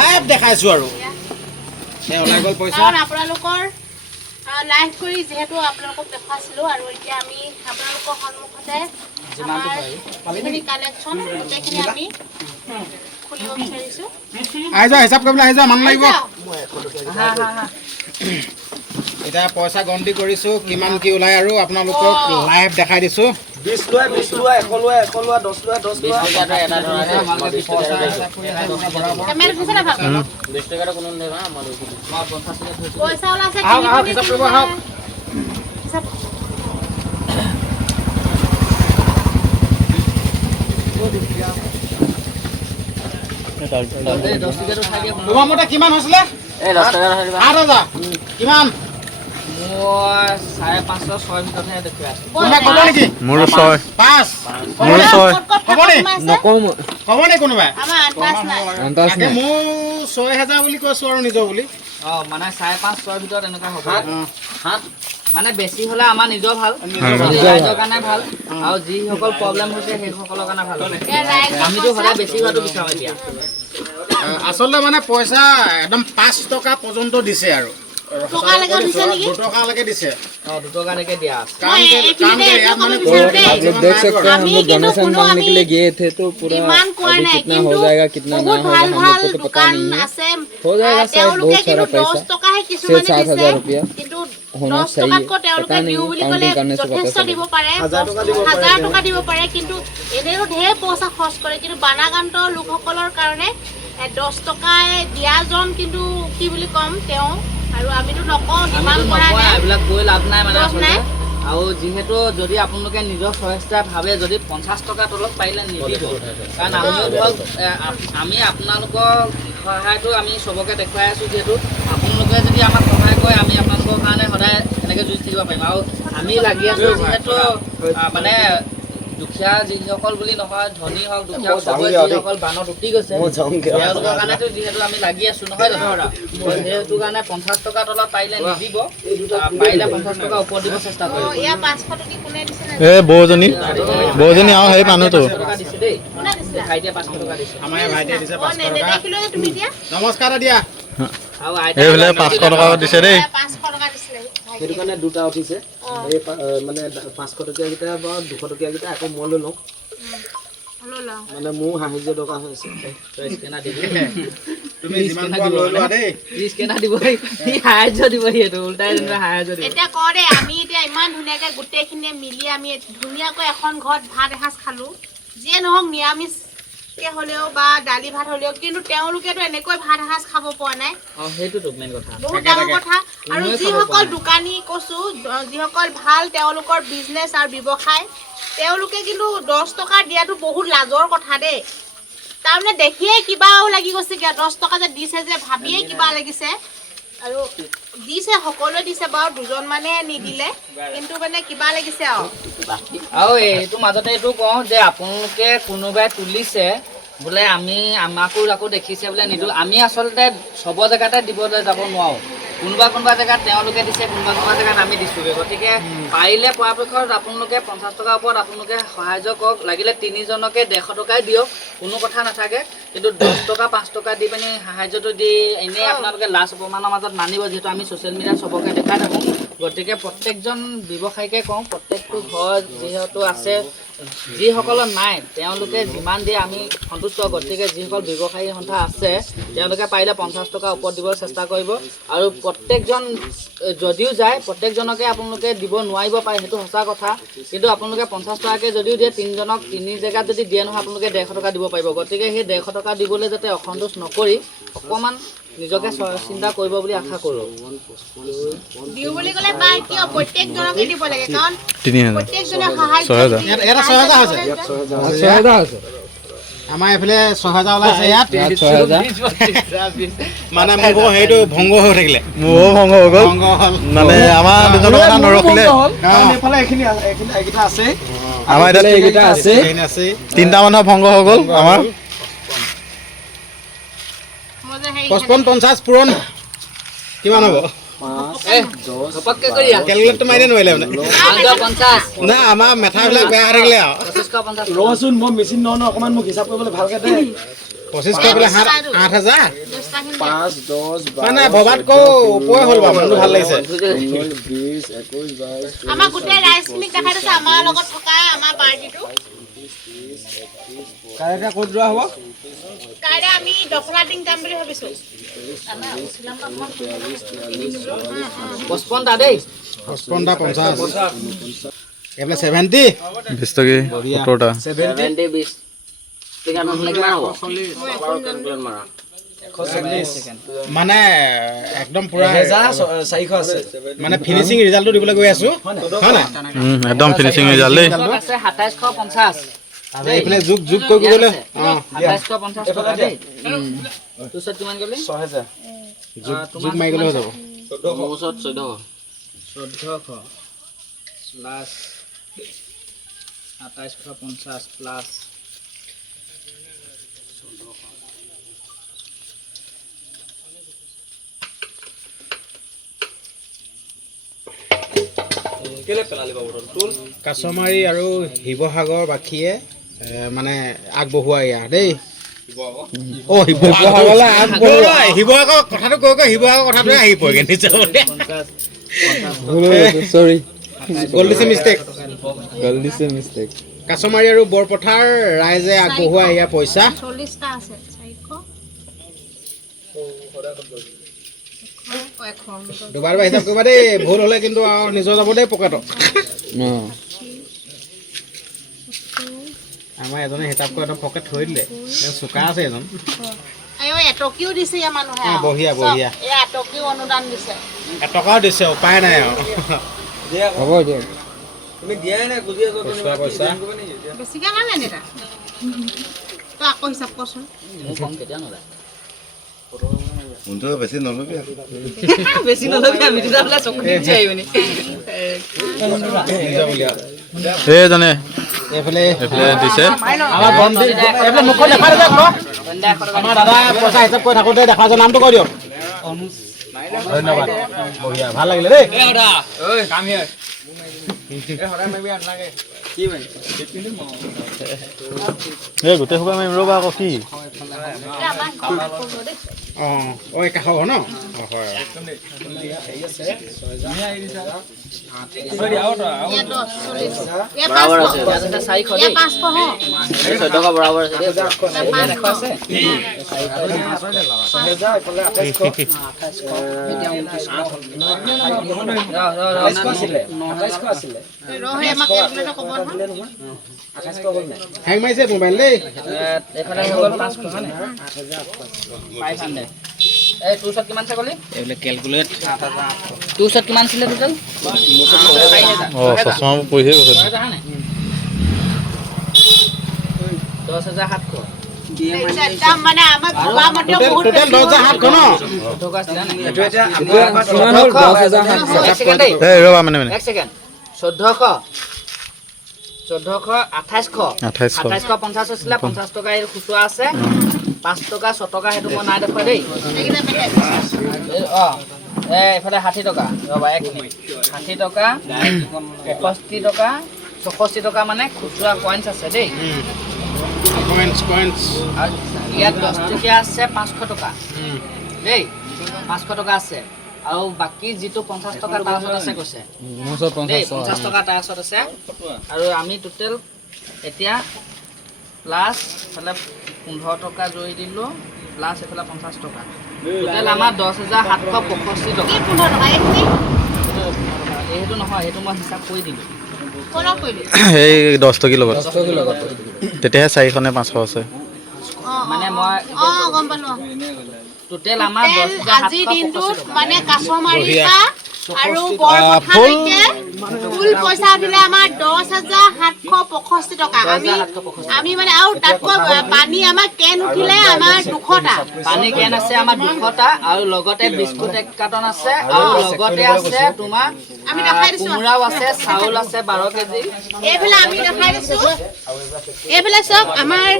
Live দেখাইছো আৰু ওলাই গ'ল পইচা কাৰণ আপোনালোকৰ লাইভ কৰি যেহেতু আপোনালোকক দেখাইছিলোঁ আৰু এতিয়া আমি আপোনালোকৰ সন্মুখতে যিখিনি কালেকশ্যন গোটেইখিনি আমি খুলিব বিচাৰিছোঁ। আহি যোৱা হিচাপ কৰিবলৈ আহি যোৱা মানুহ লাগিব। এতিয়া পইচা গন্তি কৰিছোঁ কিমান কি ওলাই আৰু আপোনালোকক লাইভ দেখাই দিছোঁ। 20 লোৱা 100 লোৱা 10 লোৱা 10 লোৱা 10 লোৱা কেমেৰা দিছে না ভালকৈ 20 টকাটো কোনো নেবা মই 50 টকা থৈছো পইচা ওলাইছে আহক হিচাপ কৰিব আহক। তোমাৰ মতে কিমান হৈছিলে? এই 10 টকা ধৰিবা 8,000 কিমান? মই 5.5 6 ভিতৰতে দেখুৱাই আছো। কোনোবাই ক'ব নেকি? মোৰো 6 5 মোৰো 6 ক'ব নি? ক'ব নি কোনোবাই? আমাৰ আন্দাজ নাই। তাকে মোৰ 6,000 বুলি কৈছোঁ আৰু নিজৰ বুলি। মানে 5.5 6 ভিতৰত এনেকুৱা হ'ব। মানে বেছি হ'লে আমাৰ নিজৰ ভাল, ৰাইজৰ কাৰণে ভাল আৰু যিসকল প্ৰব্লেম হৈছে সেইসকলৰ কাৰণে ভাল। আমিতো সদায় বেছি হোৱাটো বিচাৰোঁ এতিয়া। আচলতে মানে পইচা একদম 5 টকা পৰ্যন্ত দিছে আৰু টকালৈকে দিছে নেকি? 2 টকালৈকে দিছে। 2 টকালৈকে দিয়া আছে। কাৰণ ইয়াত মানে आप लोग देख सकते हैं हम लोग डोनेशन मांगने के लिए गए थे तो पूरा डिमांड कोई अभी नहीं कितना हो जाएगा कितना ना होगा हम लोग को तो पता नहीं है हो जाएगा शायद बहुत सारा पैसा 6-7 हज़ार रुपया होना चाहिए पता नहीं काउंटिंग करने से पता चलेगा 1000 টকা দিব পাৰে কিন্তু এনেও ঢেৰ পইচা খৰচ কৰে কিন্তু বানাগান্তৰ লোকসকলৰ কাৰণে 10 টকাই দিয়াজন কিন্তু কি বুলি ক'ম তেওঁ আৰু আমিতো নকওঁ ডিমাণ্ড কৰা নাই এইবিলাক কৈ লাভ নাই মানে লাভ আচলতে নাই। আৰু যিহেতু যদি আপোনালোকে নিজৰ স্বইচ্ছাত ভাবে যদি 50 টকা তলত পাৰিলে নিদিব কাৰণ আমিও ধৰক আমি আপোনালোকৰ সহায়টো আমি চবকে দেখুৱাই আছোঁ যিহেতু আপোনালোকে যদি আমাক সহায় কৰে আমি আপোনালোকৰ কাৰণে সদায় এনেকৈ যুঁজি থাকিব পাৰিম আৰু আমি লাগি আছোঁ যিহেতু মানে দুখীয়া যিসকল বুলি নহয় ধনী হওক দুখীয়া চবৰে যিসকল বানত উঠি গৈছে তেওঁলোকৰ কাৰণেতো যিহেতু আমি লাগি আছোঁ নহয় দাদা সেইটো কাৰণে 50 টকা তলত পাৰিলে নিদিব পাৰিলে 50 টকা ওপৰত দিব চেষ্টা কৰিব ইয়া 500 টকা কোনে দিছে না এ বৌজনী আৰু সেই মানুহটো দিছে দেই কোনে দিছে ভাইটিয়ে 500 টকা দিছে আমাৰ ভাইটিয়ে দিছে 5 টকা। নেদেখিলো যে তুমি দিয়া নমস্কাৰ দিয়া। আৰু এইফালে 500 টকা দিছে দেই 500 টকা দিছিলে সেইটো কাৰণে দুটা উঠিছে এই মানে 500 টকীয়া কেইটা বা 200 টকীয়া কেইটা আকৌ মই লৈ লওঁ মানে মোৰ সাহায্য দৰকাৰ হৈছে স্কেনাৰ দিব তুমি যিমান পোৱা লৈ লোৱা দেই। স্কেনাৰ দিব সি সাহায্য দিব সেইটো উল্টাই যেনিবা সাহায্য দিব এতিয়া কৰে আমি এতিয়া ইমান ধুনীয়াকৈ গোটেইখিনিয়ে মিলি আমি ধুনীয়াকৈ এখন ঘৰত ভাত এসাঁজ খালোঁ যিয়ে নহওক নিৰামিষকে হ'লেও বা দালি ভাত হ'লেও কিন্তু তেওঁলোকেতো এনেকৈ ভাত এসাঁজ খাব পৰা নাই সেইটোতো মেইন কথা বহুত ডাঙৰ কথা আৰু যিসকল দোকানী কৈছোঁ যিসকল ভাল তেওঁলোকৰ বিজনেছ আৰু ব্যৱসায় তেওঁলোকে কিন্তু 10 টকা দিয়াটো বহুত লাজৰ কথা দেই তাৰমানে দেখিয়ে কিবাও লাগি গৈছে 10 টকা যে দিছে যে ভাবিয়ে কিবা লাগিছে আৰু দিছে সকলোৱে দিছে বাৰু দুজন মানে নিদিলে কিন্তু মানে কিবা লাগিছে আৰু এইটো মাজতে এইটো কওঁ যে আপোনালোকে কোনোবাই তুলিছে বোলে আমি আমাকো আকৌ দেখিছে বোলে নিদিওঁ আমি আচলতে চব জেগাতে দিবলৈ যাব নোৱাৰোঁ কোনোবা জেগাত তেওঁলোকে দিছে কোনোবা জেগাত আমি দিছোঁগৈ গতিকে পাৰিলে পৰাপক্ষত আপোনালোকে 50 টকাৰ ওপৰত আপোনালোকে সাহায্য কৰক লাগিলে 3 জনকে 150 টকাই দিয়ক কোনো কথা নাথাকে কিন্তু 10 টকা 5 টকা দি পিনি সাহায্যটো দি এনেই আপোনালোকে লাজ অপমানৰ মাজত নানিব যিহেতু আমি ছ'চিয়েল মিডিয়াত চবকে দেখাই থাকোঁ গতিকে প্ৰত্যেকজন ব্যৱসায়ীকে কওঁ প্ৰত্যেকটো ঘৰ যিহেতু আছে যিসকলৰ নাই তেওঁলোকে যিমান দিয়ে আমি সন্তুষ্ট গতিকে যিসকল ব্যৱসায়ী সন্থা আছে তেওঁলোকে পাৰিলে 50 টকা ওপৰত দিবলৈ চেষ্টা কৰিব আৰু প্ৰত্যেকজন যদিও যায় প্ৰত্যেকজনকে আপোনালোকে দিব নোৱাৰিব পাৰে সেইটো সঁচা কথা কিন্তু আপোনালোকে 50 টকাকৈ যদিও দিয়ে 3 জনক 3 জেগাত যদি দিয়ে নহয় আপোনালোকে 150 টকা দিব পাৰিব গতিকে সেই 150 টকা দিবলৈ যাতে অসন্তোষ নকৰি অকণমান নিজকে চিন্তা কৰিব বুলি আশা কৰোঁ দিওঁ বুলি ক'লে পাই কিয় প্ৰত্যেকজনকে দিব লাগে কাৰণ 3,000 প্ৰত্যেকজনে সহায় এটা 6,000 হৈছে 6,000 আছে আমাৰ এইফালে 6,000 ওলাইছে ইয়াত 6,000 মানে মোৰ সেইটো ভংগ হৈ থাকিলে মোৰো ভংগ হৈ গ'ল ভংগ হ'ল মানে আমাৰ দুজনৰ কথা নৰখিলে কাৰণ এইফালে এইকেইটা আছে আমাৰ এতিয়া এইকেইটা আছে আছে 3টা মানুহৰ ভংগ হৈ গ'ল আমাৰ 55 50 পূৰণ কিমান হ'ব ঘপককৈ কৰি কেলকুলেটটো মাৰিলে নোৱাৰিলে মানে 50 না আমাৰ মেথাবিলাক বেয়া হৈ থাকিলে আৰু 25 50 ৰচোন মই মেচিন ন অকণমান মোক হিচাপ কৰিবলৈ ভালকৈ দে 2500 বোলে 8000 5 10 মানে ভবাতকৈ ওপৰে হ'ল বাৰু মনটো ভাল লাগিছে 19 20 21 22 আমাৰ গোটেই ৰাইজখিনিক দেখাই দিছে আমাৰ লগত থকা আমাৰ পাৰ্টিটো কাইলৈ ক'ত যোৱা হ'ব কাইলৈ আমি দফলাটিং যাম বুলি ভাবিছো 55 টা দেই 55 50 এইফালে 70 20 টকী 70টা 70 20 কিমান হ'ব মানে একদম পুৰা 400 আছে মানে ফিনিচিং ৰিজাল্টটো দিবলৈ গৈ আছো হয় না একদম ফিনিচিং ৰিজাল্ট দেই আছে 2750 আৰু এইফালে যোগ কৰি গ'লে 2750 টকা দেই তোৰ কিমান গ'লে 6000 যোগ মাৰি গ'লে হৈ যাব 1400 প্লাছ 2750 প্লাছ কাছমাৰী আৰু শিৱসাগৰ বাসীয়ে মানে আগবঢ়োৱা ইয়াৰ দেই শিৱসাগৰলৈ শিৱসাগৰ কথাটো কৈ শিৱসাগৰ কথাটোৱে আহি পৰেগৈ নিজৰ সৰি গল্ডিছে মিষ্টেক কাছমাৰী আৰু বৰপথাৰ ৰাইজে আগবঢ়োৱা এয়া পইচা 40টা আছে 400 দুবাৰ হিচাপ কৰিবা দেই ভুল হ'লে কিন্তু আৰু নিজৰ যাব দেই পকেটত আমাৰ এজনে হিচাপ কৰি একদম পকেট থৈ দিলে চোকা আছে এজন এটকিও দিছে ইয়াৰ মানুহে বঢ়িয়া বঢ়িয়া এটকিও অনুদান দিছে এটকাও দিছে উপায় নাই আৰু হ'ব দিয়ক তুমি দিয়াই নাই খুজি আছো পইচা বেছিকে নানে নেতা তই আকৌ হিচাপ কৰচোন মোৰ কম কেতিয়া নলয় বেছি নলবি বেছি নলয় আমি দুটা হ'লে চকু দি যাই মানে এই জানে এইফালে দিছে আমাৰ ভণ্টি এইফালে মুখখন দেখাই দিয়ক আমাৰ দাদা পইচা হিচাপ কৰি থাকোঁতে দেখা যোৱা নামটো কৈ দিয়ক ধন্যবাদ বঢ়িয়া ভাল লাগিলে দেই এই গোটেই সোপা মাৰিম ৰ'বা আকৌ কি এই কাষৰ ঘৰ ন হয় হেং মাৰিছে মোবাইল দেই এইফালে হৈ গ'ল 500 হয় নে 500 এই তোৰ ওচৰত কিমান ছাগলী এইবিলাক কেলকুলেট তোৰ ওচৰত কিমান ছিলে টোটেল চশমা পঢ়িয়ে গৈছে 10,700 মানে আমাৰ ভবা মতেও বহুত টোটেল 10,700 ন টকা আছিলে নে এইটো এতিয়া কিমান হ'ল 10,700 এক ছেকেণ্ড দেই এই ৰ'বা মানে এক ছেকেণ্ড 2850 হৈছিলে 50 টকা এই খুচুৰা আছে 5 টকা 6 টকা সেইটো মই নাই দেখুৱাই দেই এইফালে 60 টকা ৰ'বা এক মিনিট 60 টকা 65 টকা 66 টকা মানে খুচুৰা কইনছ আছে দেই কইনছ আৰু ইয়াত 10 টকীয়া আছে 500 টকা দেই 500 টকা আছে আৰু বাকি যিটো 50 টকা তাৰ ওচৰত আছে কৈছে 50 টকা তাৰ ওচৰত আছে আৰু আমি টোটেল এতিয়া প্লাছ এফালে 15 টকা জড়ি দিলোঁ প্লাছ এফালে 50 টকা টোটেল আমাৰ 10,765 টকা কি 15 টকা এইখিনি এইটো নহয় সেইটো মই হিচাপ কৰি দিলোঁ কলক কৰিলি এই 10 টকী লগত তেতিয়াহে 400 নে 500 আছে মানে মই গম পালো টোটেল আমাৰ আজিৰ দিনটোত মানে কাছমাৰীকা আৰু বৰপথাৰলৈকে ফুল পইচা উঠিলে আমাৰ 10,765 টকা আমি মানে আৰু তাতকৈ পানী আমাৰ কেন উঠিলে আমাৰ 200টা পানী কেন আছে আমাৰ 200টা আৰু লগতে বিস্কুট 1 কাৰ্টন আছে আৰু লগতে আছে তোমাৰ আমি দেখাই দিছো কোমৰাও আছে চাউল আছে 12 কেজি এইফালে আমি দেখাই দিছো এইফালে চব আমাৰ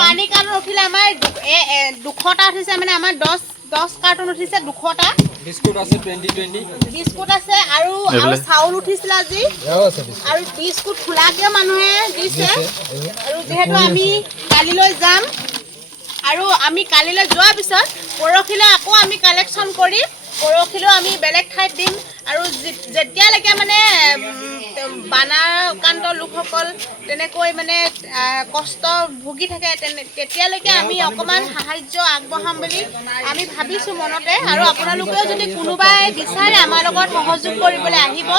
পানী কাৰ্টন উঠিলে আমাৰ 200টা উঠিছে মানে আমাৰ 10 কাৰ্টন উঠিছে 200টা বিস্কুট আছে 20 বিস্কুট আছে আৰু চাউল উঠিছিল আজি আৰু বিস্কুট খোলাকে মানুহে দিছে আৰু যেহেতু আমি কালিলৈ যাম আৰু আমি কালিলৈ যোৱাৰ পিছত পৰহিলৈ আকৌ আমি কালেকশ্যন কৰি পৰহিলৈ আমি বেলেগ ঠাইত দিম আৰু যেতিয়ালৈকে মানে বানাক্ৰান্ত লোকসকল তেনেকৈ মানে কষ্ট ভুগি থাকে তেতিয়ালৈকে আমি অকণমান সাহায্য আগবঢ়াম বুলি আমি ভাবিছোঁ মনতে আৰু আপোনালোকেও যদি কোনোবাই বিচাৰে আমাৰ লগত সহযোগ কৰিবলৈ আহিব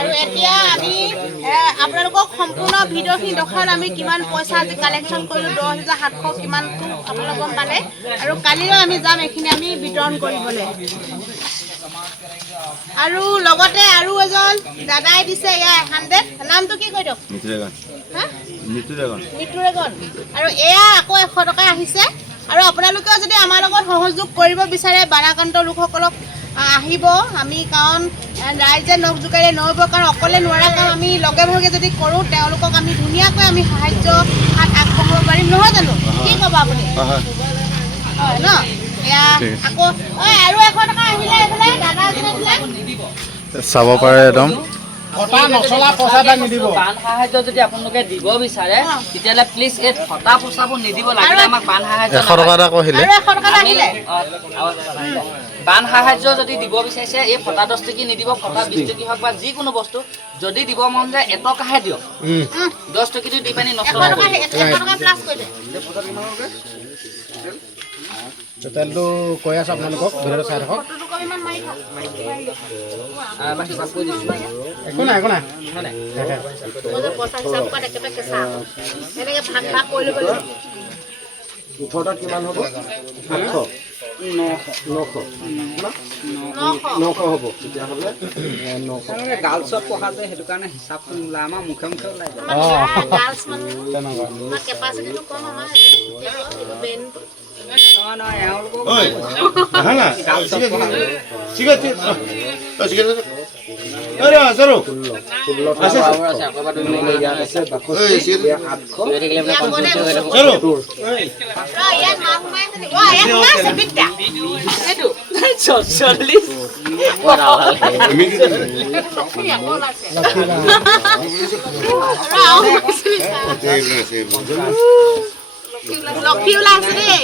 আৰু এতিয়া আমি আপোনালোকক সম্পূৰ্ণ ভিডিঅ'খিনি দেখাল আমি কিমান পইচা আজি কালেকশ্যন কৰিলোঁ 10,700 কিমানটো আপোনালোকে গম পালে আৰু কালিলৈ আমি যাম এইখিনি আমি বিতৰণ কৰিবলৈ আৰু লগতে আৰু এজন দাদাই দিছে এয়া 100 নামটো কি কৈ দিয়ক মিতুৰেগন আৰু এয়া আকৌ 100 টকা আহিছে আৰু আপোনালোকেও যদি আমাৰ লগত সহযোগ কৰিব বিচাৰে বানাক্ৰান্ত লোকসকলক আহিব আমি কাৰণ ৰাইজে নখ জোকাৰিলে নহ'ব কাৰণ অকলে নোৱাৰা কাম আমি লগে ভাগে যদি কৰোঁ তেওঁলোকক আমি ধুনীয়াকৈ আমি সাহায্য হাত আগবঢ়াব পাৰিম নহয় জানো কি ক'ব আপুনি হয় ন এয়া আকৌ আৰু 100 টকা আহিলে এইফালে দাদা এজনে দিলে চাব পাৰে একদম কটা নচলা পইচা নিদিব বান সাহায্য যদি আপোনালোকে দিব বিচাৰে তেতিয়াহ'লে প্লিজ এই ফটা পইচাবোৰ নিদিব লাগিলে আমাক বান সাহায্য 100 টকা এটা কৈছিলে আৰু 100 টকা আহিলে বান সাহায্য যদি দিব বিচাৰিছে এই ফটা 10 টকী নিদিব ফটা 20 টকী হওক বা যিকোনো বস্তু যদি দিব মন যায় 1 টকাহে দিয়ক 10 টকীটো দি পানি নষ্ট 100 টকা প্লাছ কৰি দে টোটেলটো কৈ আছোঁ আপোনালোকক ভিডিঅ'টো চাই থাকক একো নাই পইচা হিচাপ কৰা একেবাৰে কেঁচা এনেকৈ ভাগ ভাগ কৰি ল'ব লাগিব 18টাত কিমান হ'ব 900 হ'ব তেতিয়াহ'লে 900 গাৰ্লছত পঢ়া যে সেইটো কাৰণে হিচাপটো নোলায় আমাৰ মুখে মুখে ওলাই যায় গাৰ্লছ মানুহ কেপাচিটিটো কম আমাৰ এইটো ব্ৰেইনটো নহয় এওঁলোকক লক্ষী ওলাইছে দেই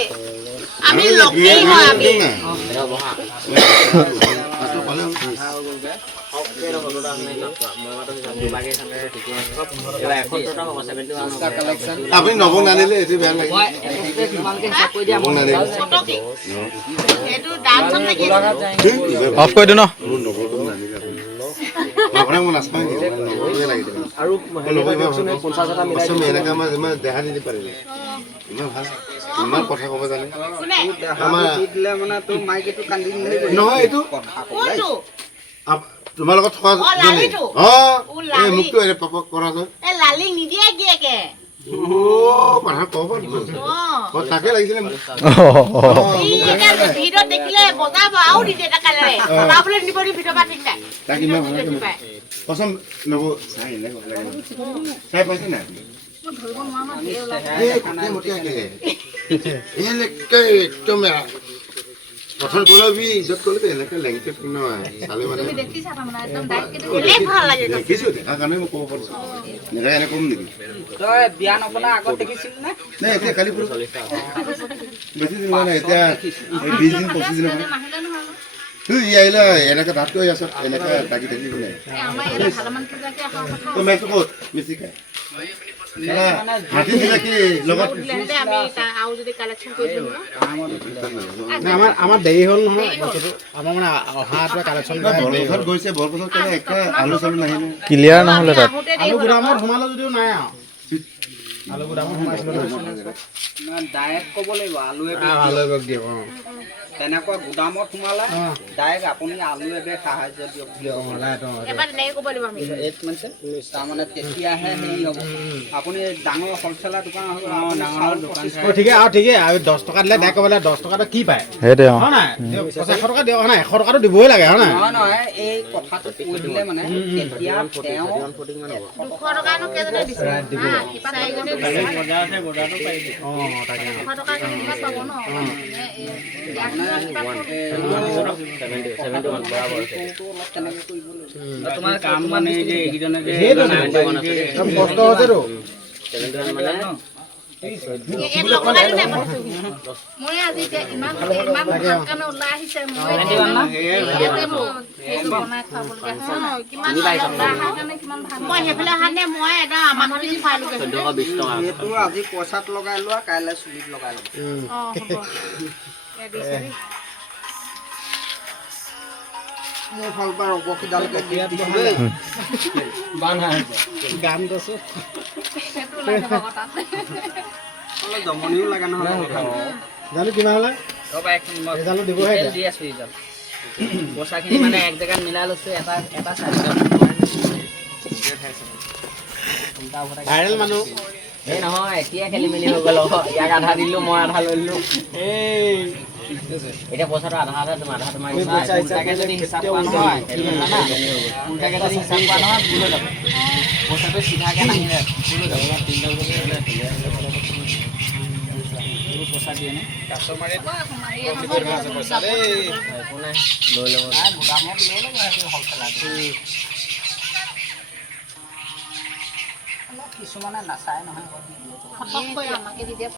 আমি লক্ষী হয় আমি আপুনি নবৌ নানিলে এইটো বেয়া লাগে এইটো দাম চাম নেকি অফ কৰি দিওঁ ন আপোনাক মই নাচপাই আৰু এনেকৈ আমাৰ দেহা নিদি পাৰিলে ইমান ভাল ইমান কথা ক'ব জানে নহয় এইটো কোনটো তোমাৰ লগত থকা এই মোকতো এনে পাপক কৰা যায় এ লালি নিদিয়ে কি একে কথা ক'ব তাকে লাগিছিলে ভিডিঅ'ত দেখিলে বজাব আৰু নিদিয়ে কালেৰে বজাবলৈ নিব ভিডিঅ' পৰা ঠিক নাই তাক ইমান পচন্দ নব চাই পাইছে নাই একদম প্ৰথম কলবি ইজ্জত কৰিলে এনেকৈ লেংকে নহয় চালে মানে দেখিছোঁ দেখাৰ কাৰণে মই ক'ব পাৰিছোঁ এনেকৈ এনে কম নেকি তই বিয়া নবনা আগত দেখিছিলি নে নাই এতিয়া কালি বেছি দিন হোৱা নাই এতিয়া 20 দিন 25 দিন ই আহিলে এনেকৈ ভাতটো হৈ আছে এনেকৈ ডাকি থাকি নাই মেচটো ক'ত বেছি খাই আমাৰ দেৰি হ'ল নহয় বস্তুটো আমাৰ মানে অহা কালেকশ্যন বৰপথাৰত গৈছে বৰপথাৰত কেনে একে আলু চালু নাহিলে ক্লিয়াৰ নহ'লে তাত আলু গুদামত সোমালে যদিও নাই আৰু আলু গুদামত সোমাইছিলোঁ ডাইৰেক্ট ক'ব লাগিব আলুৱে আলু দিয়ক তেনেকুৱা গুদামত সোমালে ডাইৰেক্ট আপুনি আলু এবেগ সাহায্য দিয়ক এবাৰ তেনেকৈ ক'ব লাগিব আমি তাৰমানে তেতিয়াহে হেৰি হ'ব আপুনি ডাঙৰ হ'লচেলাৰ দোকান হ'ব ডাঙৰ দোকান ঠিকে আৰু ঠিকে আৰু 10 টকা দিলে ডাইৰেক্ট ক'বলৈ 10 টকাটো কি পায় সেইটোৱে হয় নাই 100 টকা দিয়ক হয় নাই 100 টকাটো দিবই লাগে হয় নাই নহয় নহয় এই কথাটো কৈ দিলে মানে তেতিয়া তেওঁ 200 টকানো কেইজনে দিছে চাৰিজনে দিছে তাকে টকা টকা কিমান পাব ন তোমাৰ কাম মানে যে এইকেইজনে যে কষ্ট হৈছেতো মই আজি এতিয়া ইমান ইমান ভাল কাৰণে ওলাই আহিছে মই বনাই খাবলগীয়া হয় কিমান ওলাই অহাৰ কাৰণে কিমান ভাল মই সেইফালে অহা নে মই এটা আমাৰ ঘৰতে খাই লোগে এইটো আজি পইচাত লগাই লোৱা কাইলৈ চুলিত লগাই ল'ব মোৰ ফালৰ পৰা ৰবকিডালকে গান কৈছো জমনিও লাগে নহ'লে জানো কিমান হ'লে ৰিজাল্ট দিবহে এতিয়া। দি আছো ৰিজাল্ট পইচাখিনি মানে এক জেগাত মিলাই লৈছো এটা ভাইৰেল মানুহ এই নহয় এতিয়া খেলি মেলি হৈ গ'ল ইয়াক আধা দিলো মই আধা লৈ দিলো এই এতিয়া পইচাটো আধা তোমাৰ উল্টাকে যদি হিচাপ কৰা নহয় উল্টাকে যদি হিচাপ কৰা নহয় ভুল হৈ যাব পইচাটো চিধাকে নাহিলে ভুল হৈ যাব পইচা দিয়ে নে কাষ্টমাৰে পইচা দেই একো নাই লৈ ল'ব গোদামত লৈ ল'ব হ'লচেলাৰটো কিছুমানে নাচায় নহয় আমাকে দি দিয়ে